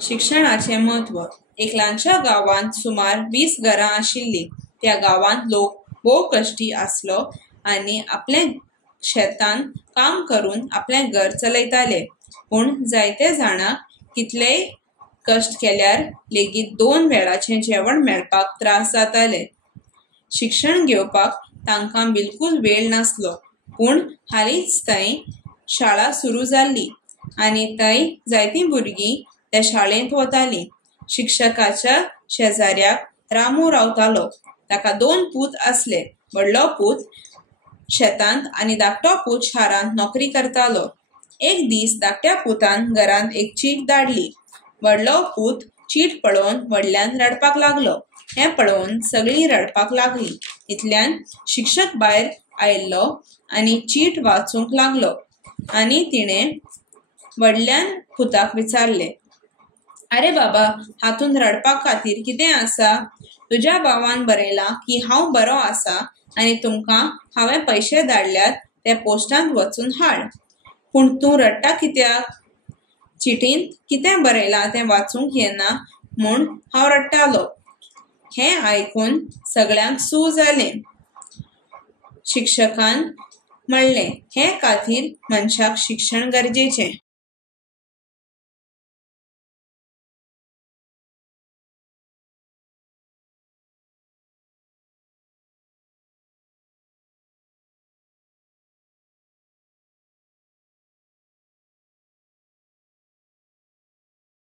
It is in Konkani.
शिक्षणाचे महत्व। एक ल्हानशा गावात सुमार 20 घरां आशिल्ली। त्या गावात लोक भोव कष्टी आसलो आणि आपले शेतान काम करून आपले घर चलयताले। पण जायते जाणांक कितलेय कष्ट केल्यार लेगीत 2 वेळाचे जेवण मेळपाक त्रास जाताले। शिक्षण घेवपाक तांकां बिलकुल वेळ नासलो। पण हालींच थंय शाळा सुरू जाल्ली आणि थंय जायतीं भुरगीं त्या शाळेंत वतालीं। शिक्षकाच्या शेजाऱ्याक रामू रावतालो। ताका 2 पूत आसले। व्हडलो पूत शेतांत आणि धाकटो पूत शारांत नोकरी करतालो। एक दीस धाकट्या पुतान घरांत एक चीट धाडली। व्हडलो पूत चीट पळोवन व्हडल्यान रडपाक लागलो। हें पळोवन सगळीं रडपाक लागलीं। इतल्यान शिक्षक भायर आयलो आणि चीट वाचूंक लागलो आणि तिणें व्हडल्यान पुताक विचारलें, "आरे बाबा, हातून रडपाक खातीर कितें आसा? तुज्या भावान बरयलां की हांव बरो आसा आणि तुमकां हांवें पैशे धाडल्यात ते पोस्टांत वचून हाड। पूण तूं रडटा कित्याक? चिटींत कितें बरयलां तें वाचूंक येना म्हूण हांव रडटालों।" हें आयकून सगळ्यांक सू जालें। शिक्षकान म्हणलें, "हे खातीर मनशाक शिक्षण गरजेचें।